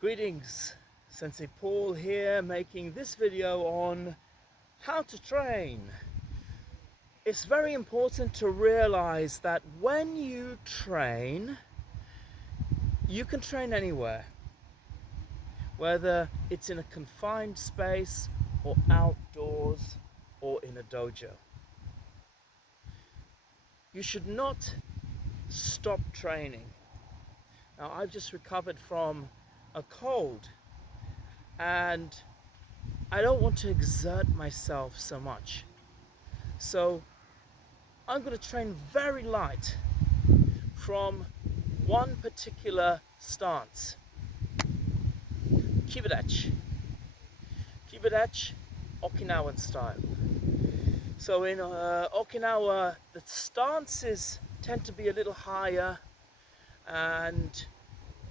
Greetings, Sensei Paul here, making this video on how to train. It's very important to realize that when you train, you can train anywhere, whether it's in a confined space or outdoors or in a dojo. You should not stop training. Now, I've just recovered from a cold and I don't want to exert myself so much. So I'm going to train very light from one particular stance. Kibidachi. Kibidachi, Okinawan style. So in Okinawa, the stances tend to be a little higher, and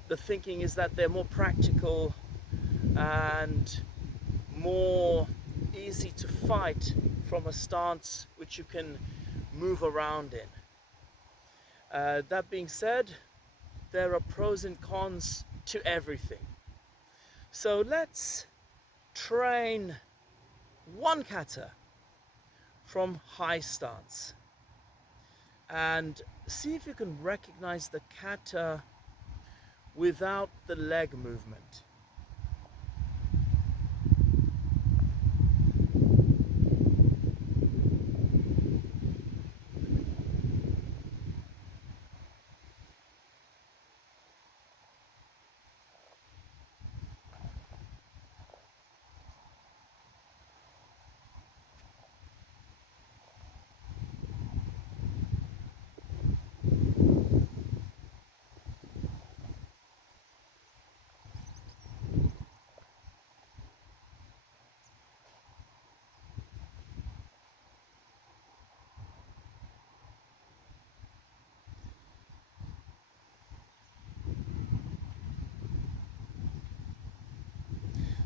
the thinking is that they're more practical and more easy to fight from a stance which you can move around in. That being said, there are pros and cons to everything. So let's train one kata from high stance and see if you can recognize the kata without the leg movement.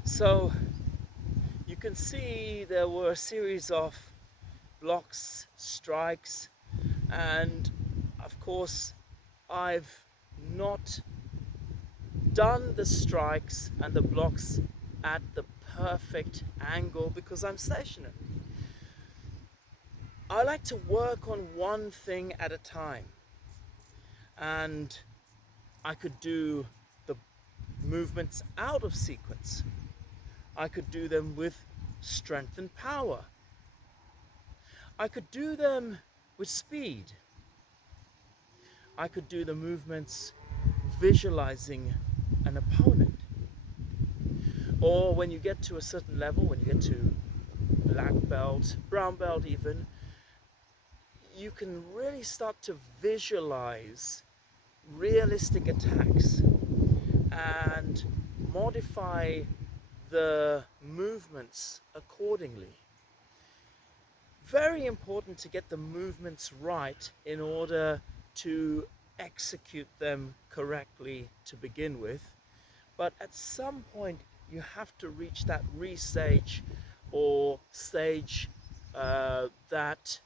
So you can see there were a series of blocks, strikes, and of course I've not done the strikes and the blocks at the perfect angle because I'm stationary. I like to work on one thing at a time, and I could do the movements out of sequence. I could do them with strength and power. I could do them with speed. I could do the movements visualizing an opponent. Or when you get to a certain level, when you get to black belt, brown belt even, you can really start to visualize realistic attacks and modify the movements accordingly. Very important to get the movements right in order to execute them correctly to begin with. But at some point you have to reach that restage or stage that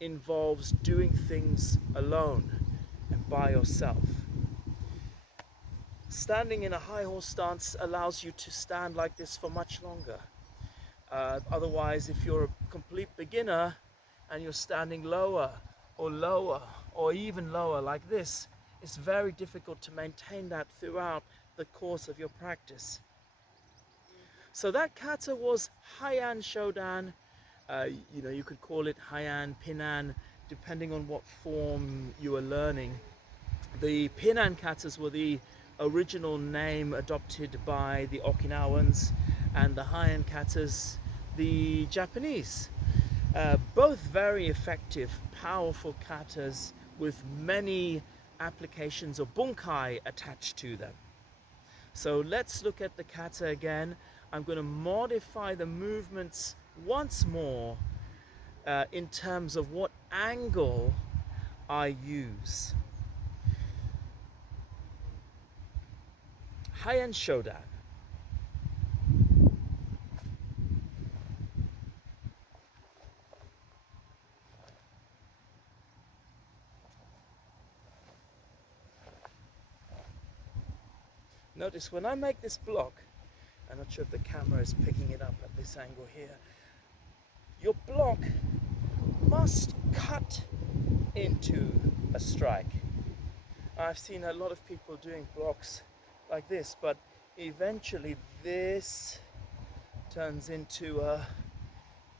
involves doing things alone and by yourself. Standing in a high horse stance allows you to stand like this for much longer. Otherwise, if you're a complete beginner and you're standing lower or even lower like this, it's very difficult to maintain that throughout the course of your practice. So that kata was Heian Shodan. You could call it Heian, Pinan, depending on what form you are learning. The Pinan katas were the original name adopted by the Okinawans, and the Heian katas, the Japanese. Both very effective, powerful katas with many applications of bunkai attached to them. So let's look at the kata again. I'm going to modify the movements once more in terms of what angle I use. Heian Shodan. Notice when I make this block, I'm not sure if the camera is picking it up at this angle here, your block must cut into a strike. I've seen a lot of people doing blocks like this, but eventually this turns into a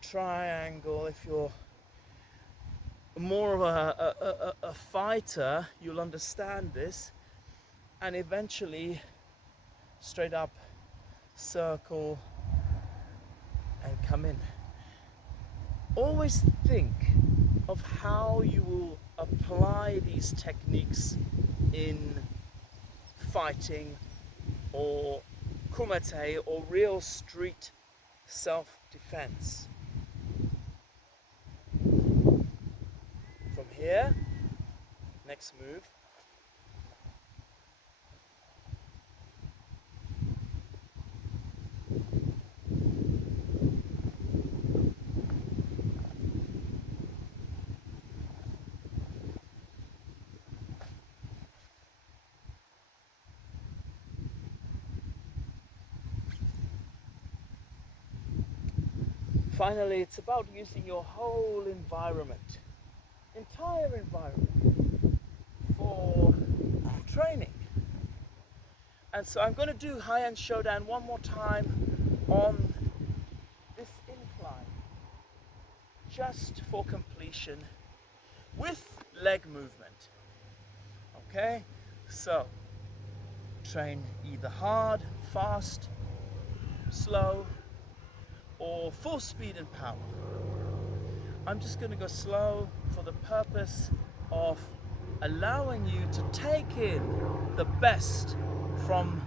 triangle. If you're more of a fighter, you'll understand this, and eventually straight up, circle, and come in. Always think of how you will apply these techniques in fighting or kumite or real street self-defense. From here, next move, finally, it's about using your whole entire environment for training. And so I'm going to do High-End Shodan one more time on this incline, just for completion with leg movement. Okay, so train either hard, fast, slow, or full speed and power. I'm just going to go slow for the purpose of allowing you to take in the best from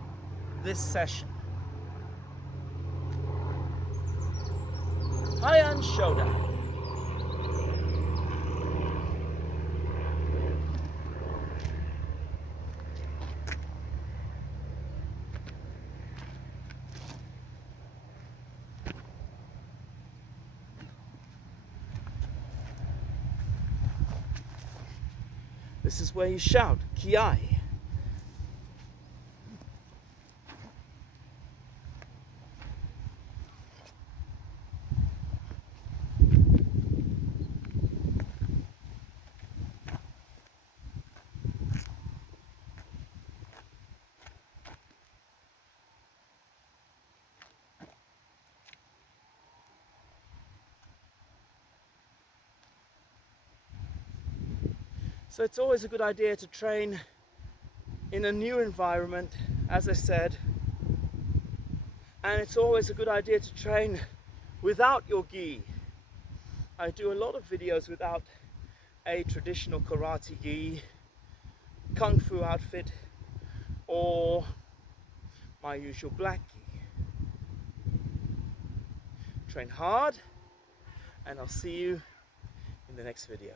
this session. High-End Shodan. This is where you shout, Kiai. So it's always a good idea to train in a new environment, as I said, and it's always a good idea to train without your gi. I do a lot of videos without a traditional karate gi, kung fu outfit, or my usual black gi. Train hard, and I'll see you in the next video.